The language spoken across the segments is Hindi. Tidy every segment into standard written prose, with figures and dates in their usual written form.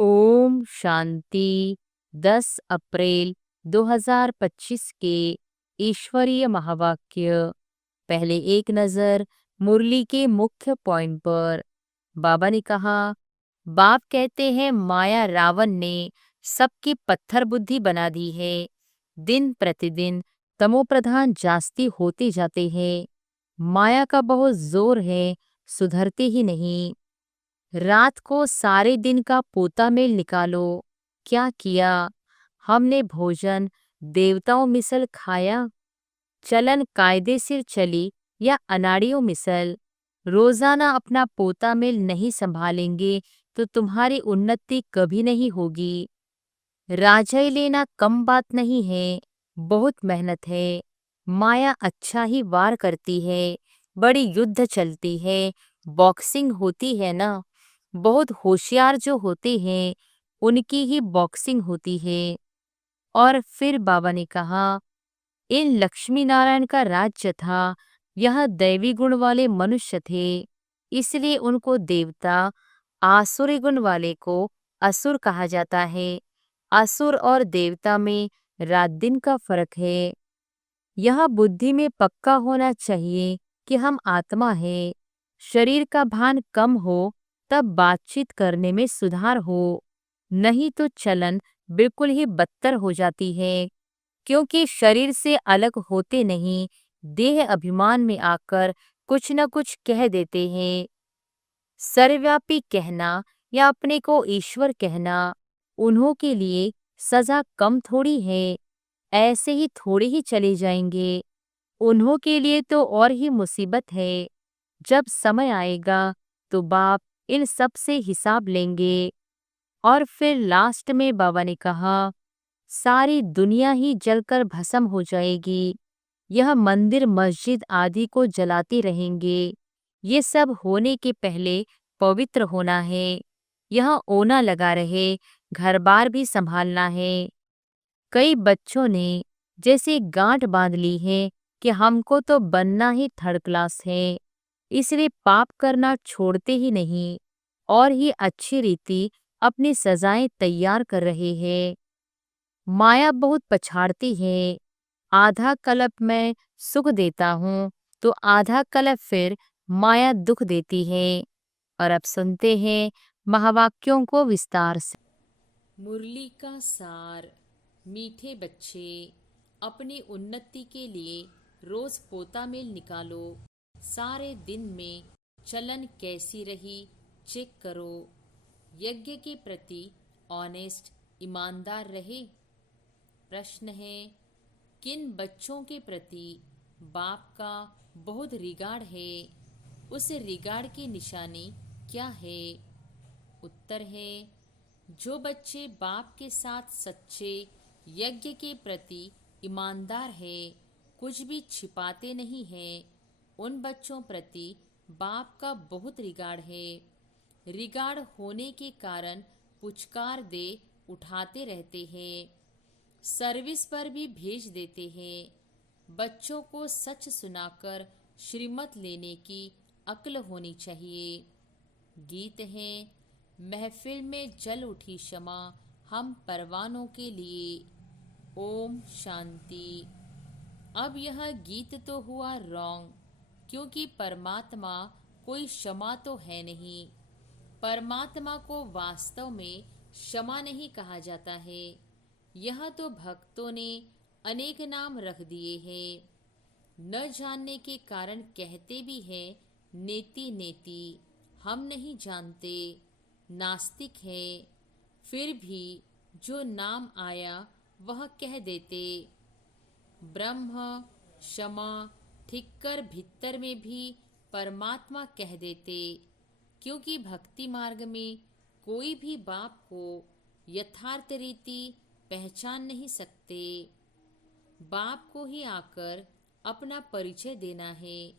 ओम शांति। 10 अप्रैल 2025 के ईश्वरीय महावाक्य। पहले एक नजर मुरली के मुख्य पॉइंट पर। बाबा ने कहा, बाप कहते हैं माया रावण ने सबकी पत्थर बुद्धि बना दी है। दिन प्रतिदिन तमोप्रधान जास्ती होते जाते हैं। माया का बहुत जोर है, सुधरते ही नहीं। रात को सारे दिन का पोता मेल निकालो। क्या किया? हमने भोजन देवताओं मिसल खाया, चलन कायदे सिर चली या अनाड़ियों मिसल। रोजाना अपना पोता मेल नहीं संभालेंगे तो तुम्हारी उन्नति कभी नहीं होगी। राजय लेना कम बात नहीं है, बहुत मेहनत है। माया अच्छा ही वार करती है, बड़ी युद्ध चलती है, बॉक्सिंग होती है ना। बहुत होशियार जो होते हैं उनकी ही बॉक्सिंग होती है। और फिर बाबा ने कहा, इन लक्ष्मी नारायण का राज्य था, यह दैवी गुण वाले मनुष्य थे, इसलिए उनको देवता, आसुरी गुण वाले को असुर कहा जाता है। असुर और देवता में रात दिन का फर्क है। यह बुद्धि में पक्का होना चाहिए कि हम आत्मा है। शरीर का भान कम हो तब बातचीत करने में सुधार हो, नहीं तो चलन बिल्कुल ही बदतर हो जाती है। क्योंकि शरीर से अलग होते नहीं, देह अभिमान में आकर कुछ न कुछ कह देते हैं। सर्वव्यापी कहना या अपने को ईश्वर कहना, उन्हों के लिए सजा कम थोड़ी है। ऐसे ही थोड़े ही चले जाएंगे। उन्हों के लिए तो और ही मुसीबत है। जब समय आएगा तो बाप इन सब से हिसाब लेंगे। और फिर लास्ट में बाबा ने कहा, सारी दुनिया ही जलकर भस्म हो जाएगी। यह मंदिर मस्जिद आदि को जलाते रहेंगे। ये सब होने के पहले पवित्र होना है। यह ओना लगा रहे, घर बार भी संभालना है। कई बच्चों ने जैसे गांठ बांध ली है कि हमको तो बनना ही थर्ड क्लास है, इसलिए पाप करना छोड़ते ही नहीं और ही अच्छी रीति अपनी सजाएं तैयार कर रहे हैं। माया बहुत पछाड़ती है। आधा कल्प मैं सुख देता हूँ तो आधा कल्प फिर माया दुख देती है। और अब सुनते हैं महावाक्यों को विस्तार से। मुरली का सार। मीठे बच्चे, अपनी उन्नति के लिए रोज पोता मेल निकालो। सारे दिन में चलन कैसी रही चेक करो। यज्ञ के प्रति ऑनेस्ट ईमानदार रहे। प्रश्न है, किन बच्चों के प्रति बाप का बहुत रिगार्ड है? उस रिगार्ड की निशानी क्या है? उत्तर है, जो बच्चे बाप के साथ सच्चे, यज्ञ के प्रति ईमानदार है, कुछ भी छिपाते नहीं हैं, उन बच्चों प्रति बाप का बहुत रिगार्ड है। रिगार्ड होने के कारण पुचकार दे उठाते रहते हैं, सर्विस पर भी भेज देते हैं। बच्चों को सच सुनाकर श्रीमत लेने की अक्ल होनी चाहिए। गीत है, महफिल में जल उठी क्षमा हम परवानों के लिए। ओम शांति। अब यह गीत तो हुआ रॉन्ग, क्योंकि परमात्मा कोई क्षमा तो है नहीं। परमात्मा को वास्तव में क्षमा नहीं कहा जाता है। यह तो भक्तों ने अनेक नाम रख दिए हैं। न जानने के कारण कहते भी हैं नेति नेति, हम नहीं जानते, नास्तिक है। फिर भी जो नाम आया वह कह देते। ब्रह्म क्षमा ठीक कर भीतर में भी परमात्मा कह देते, क्योंकि भक्ति मार्ग में कोई भी बाप को यथार्थ रीति पहचान नहीं सकते। बाप को ही आकर अपना परिचय देना है।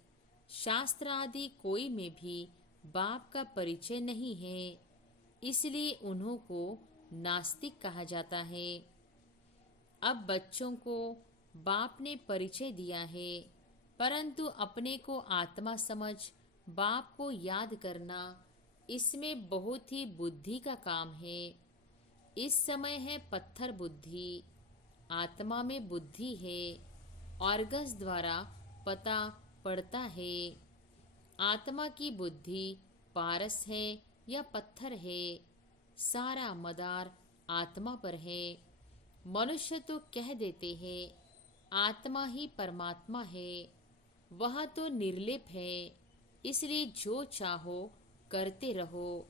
शास्त्र आदि कोई में भी बाप का परिचय नहीं है, इसलिए उन्हों को नास्तिक कहा जाता है। अब बच्चों को बाप ने परिचय दिया है, परंतु अपने को आत्मा समझ बाप को याद करना, इसमें बहुत ही बुद्धि का काम है। इस समय है पत्थर बुद्धि, आत्मा में बुद्धि है। ऑर्गस द्वारा पता पड़ता है आत्मा की बुद्धि पारस है या पत्थर है। सारा मदार आत्मा पर है। मनुष्य तो कह देते हैं आत्मा ही परमात्मा है, वह तो निर्लेप है, इसलिए जो चाहो करते रहो।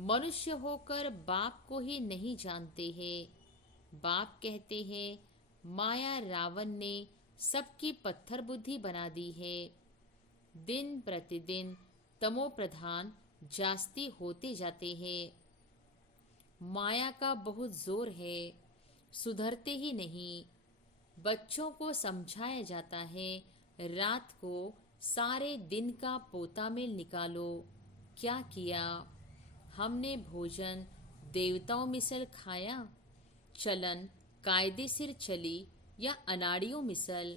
मनुष्य होकर बाप को ही नहीं जानते हैं। बाप कहते हैं माया रावण ने सबकी पत्थर बुद्धि बना दी है। दिन प्रतिदिन तमो प्रधान जास्ती होते जाते हैं। माया का बहुत जोर है, सुधरते ही नहीं। बच्चों को समझाया जाता है रात को सारे दिन का पोता मेल निकालो। क्या किया? हमने भोजन देवताओं मिसल खाया, चलन कायदे सिर चली या अनाड़ियों मिसल।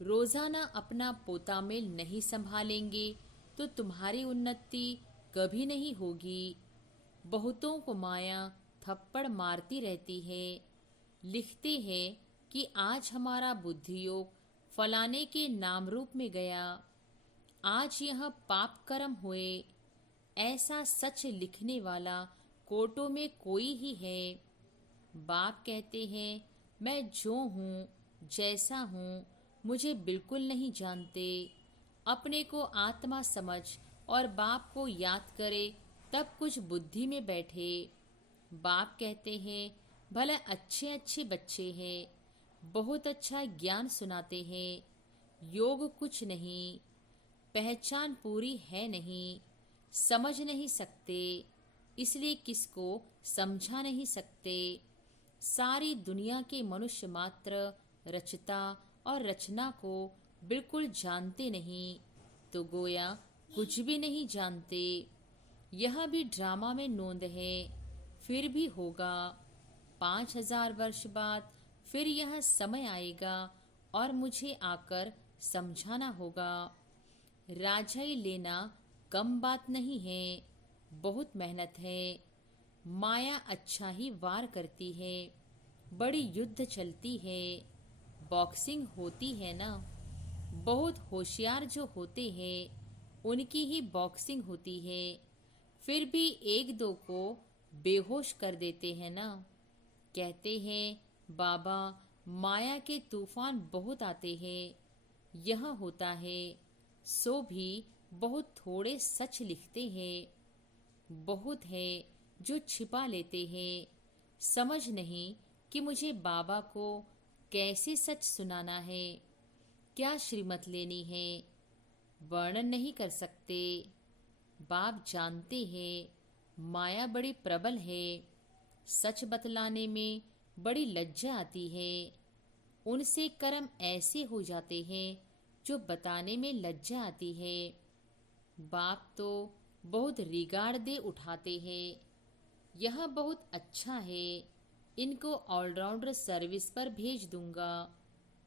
रोजाना अपना पोता मेल नहीं संभालेंगे तो तुम्हारी उन्नति कभी नहीं होगी। बहुतों को माया थप्पड़ मारती रहती है। लिखते हैं कि आज हमारा बुद्धि योग फलाने के नाम रूप में गया, आज यह पाप कर्म हुए। ऐसा सच लिखने वाला कोर्टों में कोई ही है। बाप कहते हैं मैं जो हूँ जैसा हूँ मुझे बिल्कुल नहीं जानते। अपने को आत्मा समझ और बाप को याद करे तब कुछ बुद्धि में बैठे। बाप कहते हैं भले अच्छे अच्छे बच्चे हैं, बहुत अच्छा ज्ञान सुनाते हैं, योग कुछ नहीं, पहचान पूरी है नहीं, समझ नहीं सकते, इसलिए किसको समझा नहीं सकते। सारी दुनिया के मनुष्य मात्र रचता और रचना को बिल्कुल जानते नहीं, तो गोया कुछ भी नहीं जानते। यह भी ड्रामा में नोंद है, फिर भी होगा। 5000 वर्ष बाद फिर यह समय आएगा और मुझे आकर समझाना होगा। राजाई लेना कम बात नहीं है, बहुत मेहनत है। माया अच्छा ही वार करती है, बड़ी युद्ध चलती है, बॉक्सिंग होती है ना। बहुत होशियार जो होते हैं उनकी ही बॉक्सिंग होती है, फिर भी एक दो को बेहोश कर देते हैं ना। कहते हैं बाबा माया के तूफान बहुत आते हैं, यह होता है। सो भी बहुत थोड़े सच लिखते हैं, बहुत है जो छिपा लेते हैं। समझ नहीं कि मुझे बाबा को कैसे सच सुनाना है, क्या श्रीमत लेनी है, वर्णन नहीं कर सकते। बाप जानते हैं माया बड़ी प्रबल है, सच बतलाने में बड़ी लज्जा आती है। उनसे कर्म ऐसे हो जाते हैं जो बताने में लज्जा आती है। बाप तो बहुत रिगाड़ दे उठाते हैं, यह बहुत अच्छा है, इनको ऑलराउंडर सर्विस पर भेज दूंगा।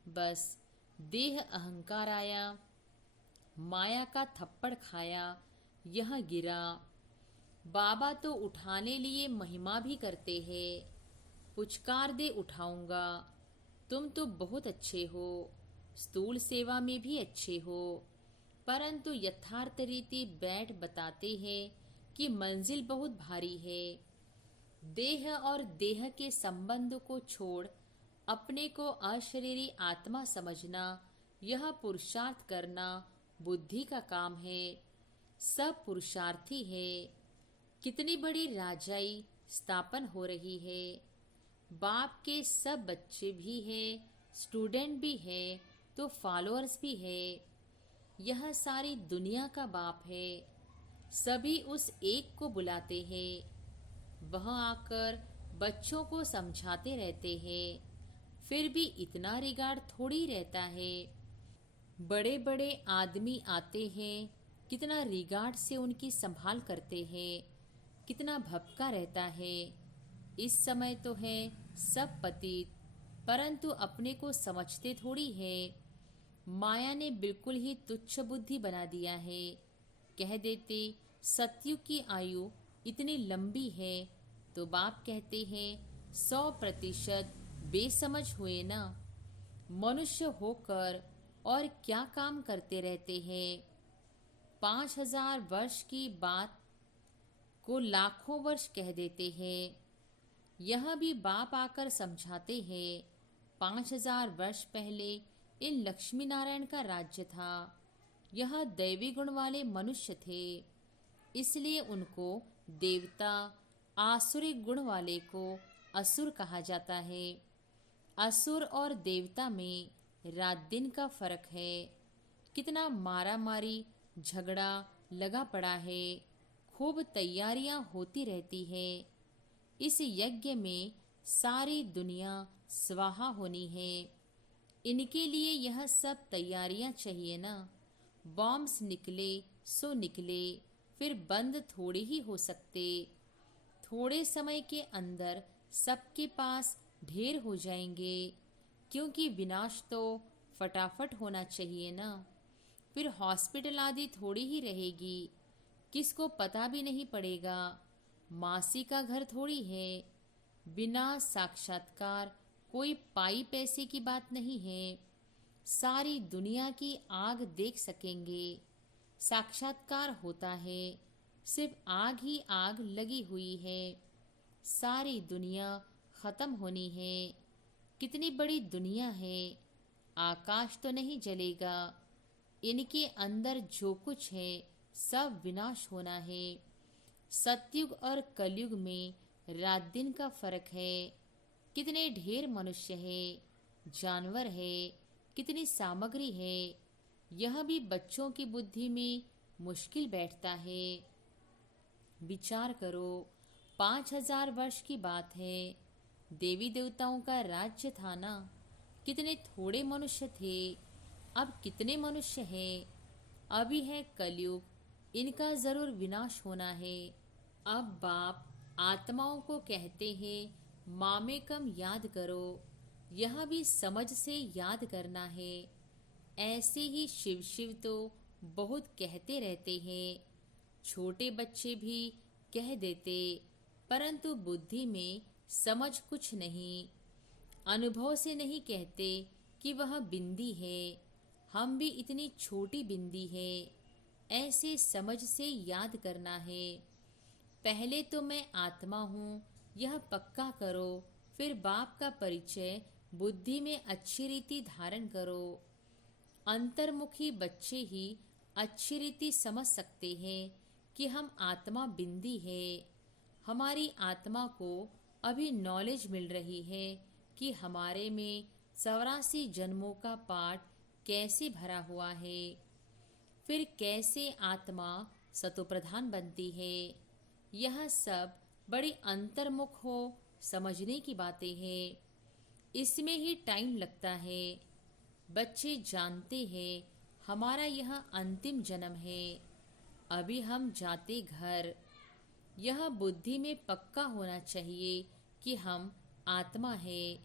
बस देह अहंकार आया, माया का थप्पड़ खाया, यह गिरा। बाबा तो उठाने लिए महिमा भी करते हैं, पुचकार दे उठाऊंगा। तुम तो बहुत अच्छे हो, स्थूल सेवा में भी अच्छे हो, परंतु यथार्थ रीति बैठ बताते हैं कि मंजिल बहुत भारी है। देह और देह के संबंध को छोड़ अपने को अशरीरी आत्मा समझना, यह पुरुषार्थ करना बुद्धि का काम है। सब पुरुषार्थी है। कितनी बड़ी राजाई स्थापन हो रही है। बाप के सब बच्चे भी है, स्टूडेंट भी है, तो फॉलोअर्स भी है। यह सारी दुनिया का बाप है। सभी उस एक को बुलाते हैं, वह आकर बच्चों को समझाते रहते हैं। फिर भी इतना रिगाड़ थोड़ी रहता है। बड़े बड़े आदमी आते हैं, कितना रिगाड़ से उनकी संभाल करते हैं, कितना भपका रहता है। इस समय तो है सब पतित, परंतु अपने को समझते थोड़ी है। माया ने बिल्कुल ही तुच्छ बुद्धि बना दिया है। कह देते सत्युग की आयु इतनी लंबी है तो बाप कहते हैं 100% बेसमझ हुए ना। मनुष्य होकर और क्या काम करते रहते हैं। 5000 वर्ष की बात को लाखों वर्ष कह देते हैं। यह भी बाप आकर समझाते हैं 5000 वर्ष पहले इन लक्ष्मी नारायण का राज्य था। यह दैवी गुण वाले मनुष्य थे, इसलिए उनको देवता, आसुरी गुण वाले को असुर कहा जाता है। असुर और देवता में रात दिन का फर्क है। कितना मारा मारी झगड़ा लगा पड़ा है, खूब तैयारियां होती रहती है। इस यज्ञ में सारी दुनिया स्वाहा होनी है। इनके लिए यह सब तैयारियां चाहिए ना। बॉम्ब्स निकले सो निकले, फिर बंद थोड़े ही हो सकते। थोड़े समय के अंदर सबके पास ढेर हो जाएंगे, क्योंकि विनाश तो फटाफट होना चाहिए ना। फिर हॉस्पिटल आदि थोड़ी ही रहेगी, किसको पता भी नहीं पड़ेगा। मासी का घर थोड़ी है। बिना साक्षात्कार कोई पाई पैसे की बात नहीं है। सारी दुनिया की आग देख सकेंगे। साक्षात्कार होता है, सिर्फ आग ही आग लगी हुई है। सारी दुनिया खत्म होनी है। कितनी बड़ी दुनिया है। आकाश तो नहीं जलेगा। इनके अंदर जो कुछ है सब विनाश होना है। सतयुग और कलयुग में रात दिन का फर्क है। कितने ढेर मनुष्य है, जानवर है, कितनी सामग्री है, यह भी बच्चों की बुद्धि में मुश्किल बैठता है। विचार करो, 5000 वर्ष की बात है। देवी देवताओं का राज्य था ना। कितने थोड़े मनुष्य थे, अब कितने मनुष्य हैं। अभी है कलयुग, इनका जरूर विनाश होना है। अब बाप आत्माओं को कहते हैं मामेकम याद करो। यह भी समझ से याद करना है। ऐसे ही शिव शिव तो बहुत कहते रहते हैं। छोटे बच्चे भी कह देते, परंतु बुद्धि में समझ कुछ नहीं। अनुभव से नहीं कहते कि वह बिंदी है। हम भी इतनी छोटी बिंदी है। ऐसे समझ से याद करना है। पहले तो मैं आत्मा हूँ, यह पक्का करो। फिर बाप का परिचय बुद्धि में अच्छी रीति धारण करो। अंतर्मुखी बच्चे ही अच्छी रीति समझ सकते हैं कि हम आत्मा बिंदी है। हमारी आत्मा को अभी नॉलेज मिल रही है कि हमारे में 84 जन्मों का पाठ कैसे भरा हुआ है। फिर कैसे आत्मा सतोप्रधान बनती है। यह सब बड़ी अंतर्मुख हो समझने की बातें हैं। इसमें ही टाइम लगता है। बच्चे जानते हैं हमारा यह अंतिम जन्म है। अभी हम जाते घर। यह बुद्धि में पक्का होना चाहिए कि हम आत्मा है।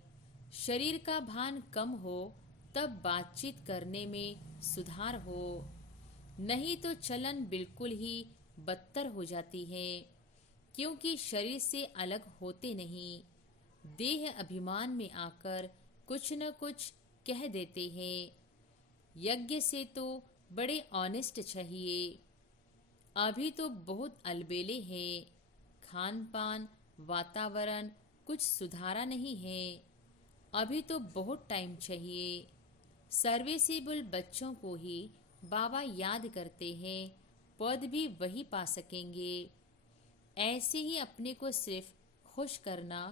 शरीर का भान कम हो तब बातचीत करने में सुधार हो, नहीं तो चलन बिल्कुल ही बदतर हो जाती है। क्योंकि शरीर से अलग होते नहीं, देह अभिमान में आकर कुछ न कुछ कह देते हैं। यज्ञ से तो बड़े ऑनेस्ट चाहिए। अभी तो बहुत अलबेले हैं। खान पान, वातावरण कुछ सुधारा नहीं है। अभी तो बहुत टाइम चाहिए। सर्विसेबल बच्चों को ही बाबा याद करते हैं, पद भी वही पा सकेंगे। ऐसे ही अपने को सिर्फ खुश करना,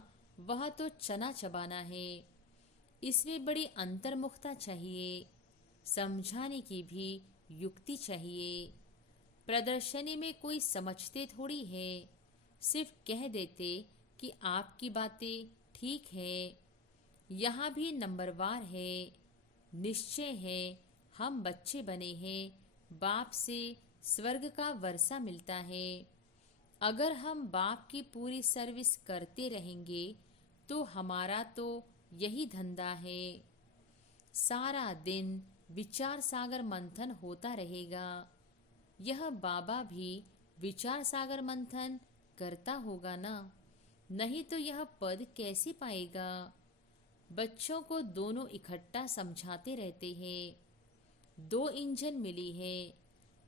वह तो चना चबाना है। इसमें बड़ी अंतर्मुखता चाहिए। समझाने की भी युक्ति चाहिए। प्रदर्शनी में कोई समझते थोड़ी है, सिर्फ कह देते कि आपकी बातें ठीक है। यहाँ भी नंबरवार है। निश्चय है हम बच्चे बने हैं, बाप से स्वर्ग का वर्षा मिलता है। अगर हम बाप की पूरी सर्विस करते रहेंगे तो हमारा तो यही धंधा है। सारा दिन विचार सागर मंथन होता रहेगा। यह बाबा भी विचार सागर मंथन करता होगा ना। नहीं तो यह पद कैसे पाएगा। बच्चों को दोनों इकट्ठा समझाते रहते हैं। 2 इंजन मिली है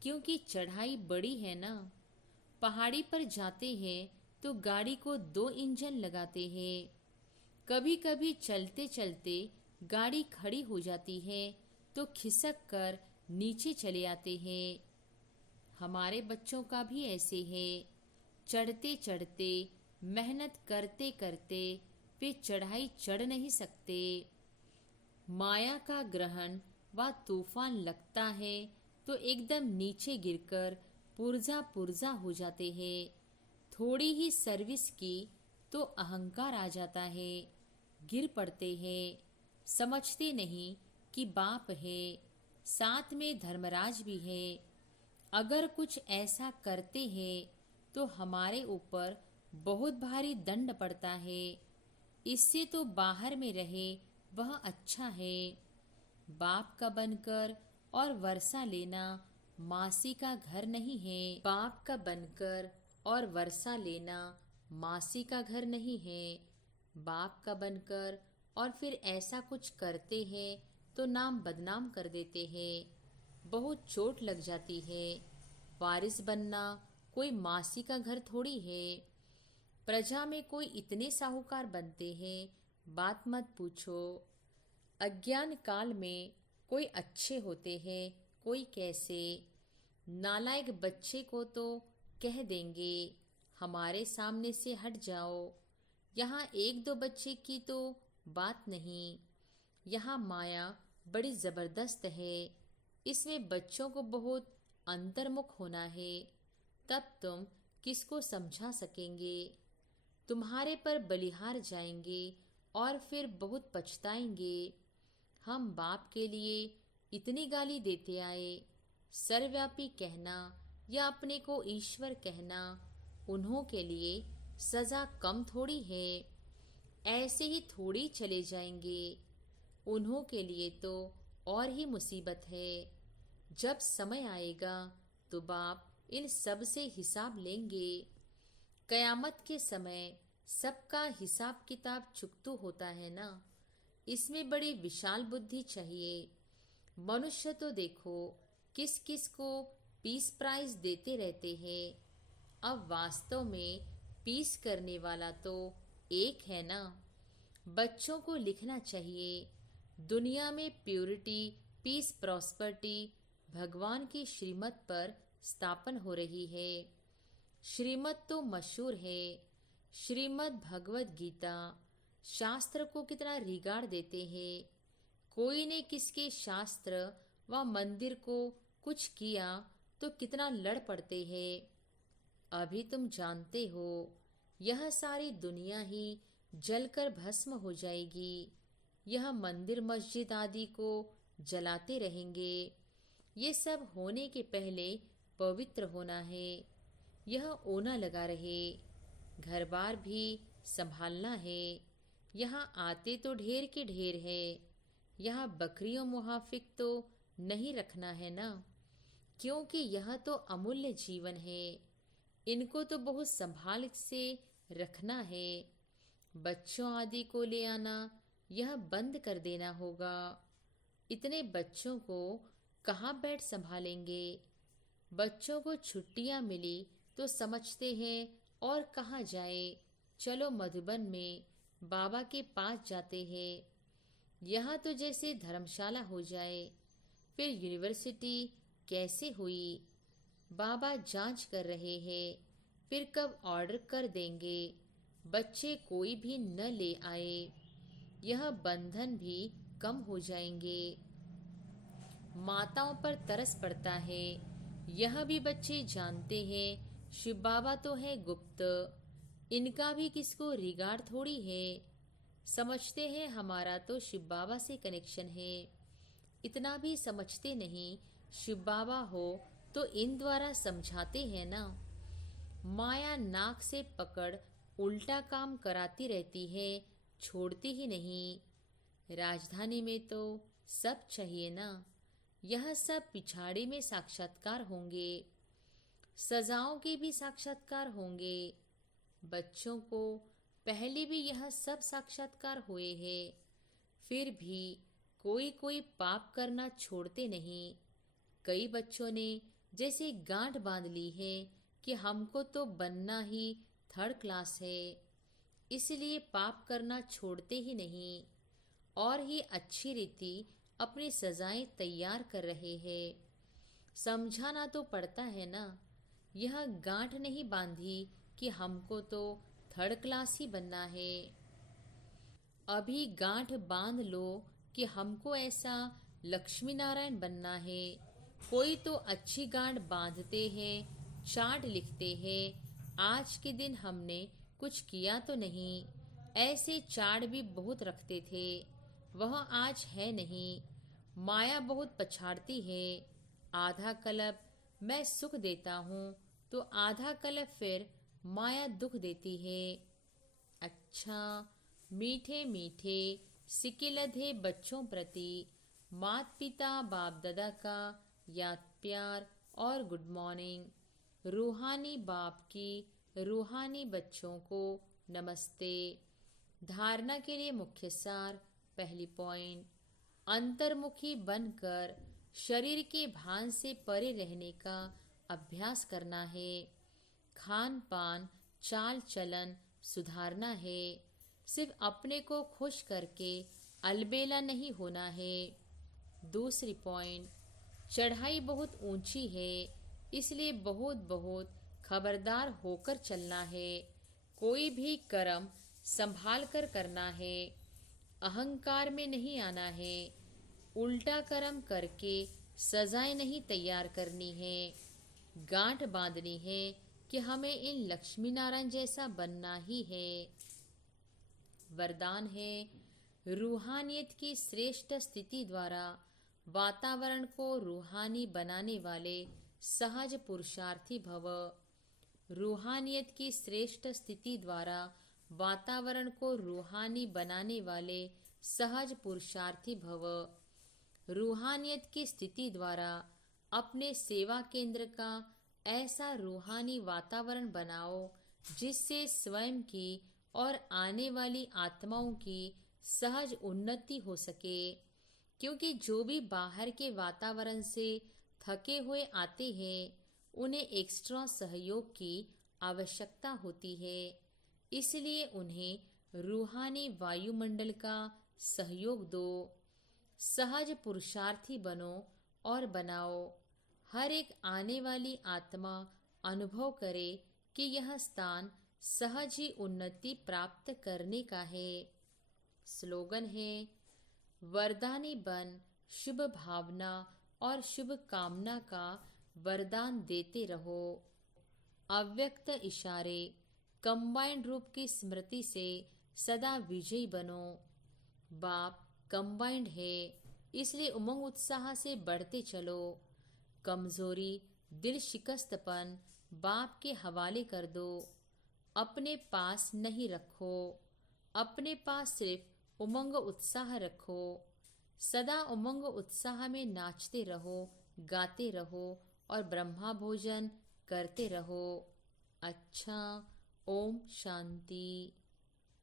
क्योंकि चढ़ाई बड़ी है ना। पहाड़ी पर जाते हैं तो गाड़ी को 2 इंजन लगाते हैं। कभी कभी चलते चलते गाड़ी खड़ी हो जाती है तो खिसक कर नीचे चले आते हैं। हमारे बच्चों का भी ऐसे है। चढ़ते चढ़ते मेहनत करते करते वे चढ़ाई चढ़ नहीं सकते। माया का ग्रहण व तूफान लगता है तो एकदम नीचे गिरकर पुर्जा पुर्जा हो जाते हैं। थोड़ी ही सर्विस की तो अहंकार आ जाता है, गिर पड़ते हैं। समझते नहीं कि बाप है, साथ में धर्मराज भी है। अगर कुछ ऐसा करते हैं तो हमारे ऊपर बहुत भारी दंड पड़ता है। इससे तो बाहर में रहे वह अच्छा है। बाप का बनकर और वर्षा लेना मासी का घर नहीं है। बाप का बनकर और वर्षा लेना मासी का घर नहीं है। बाप का बनकर और फिर ऐसा कुछ करते हैं तो नाम बदनाम कर देते हैं, बहुत चोट लग जाती है। वारिस बनना कोई मासी का घर थोड़ी है। प्रजा में कोई इतने साहूकार बनते हैं, बात मत पूछो। अज्ञान काल में कोई अच्छे होते हैं, कोई कैसे। नालायक बच्चे को तो कह देंगे हमारे सामने से हट जाओ। यहाँ 1-2 बच्चे की तो बात नहीं। यहाँ माया बड़ी जबरदस्त है। इसमें बच्चों को बहुत अंतर्मुख होना है, तब तुम किसको समझा सकेंगे। तुम्हारे पर बलिहार जाएंगे और फिर बहुत पछताएंगे। हम बाप के लिए इतनी गाली देते आए। सर्वव्यापी कहना या अपने को ईश्वर कहना उन्हों के लिए सजा कम थोड़ी है। ऐसे ही थोड़ी चले जाएंगे। उन्हों के लिए तो और ही मुसीबत है। जब समय आएगा तो बाप इन सब से हिसाब लेंगे। कयामत के समय सबका हिसाब किताब चुकतू होता है ना। इसमें बड़ी विशाल बुद्धि चाहिए। मनुष्य तो देखो किस किस को पीस प्राइज देते रहते हैं। अब वास्तव में पीस करने वाला तो एक है ना। बच्चों को लिखना चाहिए, दुनिया में प्योरिटी, पीस, प्रॉस्पर्टी भगवान की श्रीमत पर स्थापन हो रही है। श्रीमत तो मशहूर है, श्रीमद् भगवत गीता। शास्त्र को कितना रिगाड़ देते हैं। कोई ने किसके शास्त्र व मंदिर को कुछ किया तो कितना लड़ पड़ते हैं। अभी तुम जानते हो यह सारी दुनिया ही जलकर भस्म हो जाएगी। यह मंदिर मस्जिद आदि को जलाते रहेंगे। ये सब होने के पहले पवित्र होना है। यह ओना लगा रहे, घर बार भी संभालना है। यहाँ आते तो ढेर के ढेर है। यहाँ बकरियों मुहाफिक तो नहीं रखना है ना, क्योंकि यह तो अमूल्य जीवन है। इनको तो बहुत संभाल से रखना है। बच्चों आदि को ले आना यह बंद कर देना होगा। इतने बच्चों को कहाँ बैठ संभालेंगे। बच्चों को छुट्टियां मिली तो समझते हैं और कहाँ जाए। चलो मधुबन में बाबा के पास जाते हैं। यहाँ तो जैसे धर्मशाला हो जाए। फिर यूनिवर्सिटी कैसे हुई। बाबा जांच कर रहे हैं, फिर कब ऑर्डर कर देंगे। बच्चे कोई भी न ले आए, यह बंधन भी कम हो जाएंगे। माताओं पर तरस पड़ता है, यह भी बच्चे जानते हैं। शिव बाबा तो है गुप्त, इनका भी किसको रिगार्ड थोड़ी है। समझते हैं हमारा तो शिव बाबा से कनेक्शन है। इतना भी समझते नहीं शिव बाबा हो तो इन द्वारा समझाते हैं ना। माया नाक से पकड़ उल्टा काम कराती रहती है, छोड़ती ही नहीं। राजधानी में तो सब चाहिए ना। यह सब पिछाड़ी में साक्षात्कार होंगे, सजाओं के भी साक्षात्कार होंगे। बच्चों को पहले भी यह सब साक्षात्कार हुए हैं, फिर भी कोई कोई पाप करना छोड़ते नहीं। कई बच्चों ने जैसे गांठ बांध ली है कि हमको तो बनना ही थर्ड क्लास है, इसलिए पाप करना छोड़ते ही नहीं और ही अच्छी रीति अपनी सजाएं तैयार कर रहे हैं। समझाना तो पड़ता है ना, यह गांठ नहीं बांधी कि हमको तो थर्ड क्लास ही बनना है। अभी गांठ बांध लो कि हमको ऐसा लक्ष्मी नारायण बनना है। कोई तो अच्छी गांठ बांधते हैं, चार्ट लिखते हैं, आज के दिन हमने कुछ किया तो नहीं। ऐसे चार्ट भी बहुत रखते थे, वह आज है नहीं। माया बहुत पछाड़ती है। आधा कल्प मैं सुख देता हूँ तो आधा कल्प फिर माया दुख देती है। अच्छा, मीठे मीठे सिकिलधे बच्चों प्रति माता पिता बाप दादा का याद प्यार और गुड मॉर्निंग। रूहानी बाप की रूहानी बच्चों को नमस्ते। धारणा के लिए मुख्य सार। पहली पॉइंट, अंतर्मुखी बनकर शरीर के भान से परे रहने का अभ्यास करना है। खान पान चाल चलन सुधारना है। सिर्फ अपने को खुश करके अलबेला नहीं होना है। दूसरी पॉइंट, चढ़ाई बहुत ऊंची है, इसलिए बहुत बहुत खबरदार होकर चलना है। कोई भी कर्म संभाल कर करना है, अहंकार में नहीं आना है। उल्टा कर्म करके सजाएं नहीं तैयार करनी है। गांठ बांधनी है कि हमें इन लक्ष्मी नारायण जैसा बनना ही है। वरदान है, रूहानियत की श्रेष्ठ स्थिति द्वारा वातावरण को रूहानी बनाने वाले सहज पुरुषार्थी भव। रूहानियत की श्रेष्ठ स्थिति द्वारा वातावरण को रूहानी बनाने वाले सहज पुरुषार्थी भव। रूहानियत की स्थिति द्वारा अपने सेवा केंद्र का ऐसा रूहानी वातावरण बनाओ जिससे स्वयं की और आने वाली आत्माओं की सहज उन्नति हो सके। क्योंकि जो भी बाहर के वातावरण से थके हुए आते हैं, उन्हें एक्स्ट्रा सहयोग की आवश्यकता होती है। इसलिए उन्हें रूहानी वायुमंडल का सहयोग दो। सहज पुरुषार्थी बनो और बनाओ। हर एक आने वाली आत्मा अनुभव करे कि यह स्थान सहज ही उन्नति प्राप्त करने का है। स्लोगन है, वरदानी बन शुभ भावना और शुभ कामना का वरदान देते रहो। अव्यक्त इशारे कंबाइंड रूप की स्मृति से सदा विजयी बनो। बाप कंबाइंड है, इसलिए उमंग उत्साह से बढ़ते चलो। कमजोरी दिल शिकस्तपन बाप के हवाले कर दो। अपने पास नहीं रखो, अपने पास सिर्फ उमंग उत्साह रखो। सदा उमंग उत्साह में नाचते रहो, गाते रहो और ब्रह्मा भोजन करते रहो। अच्छा, ओम शांति।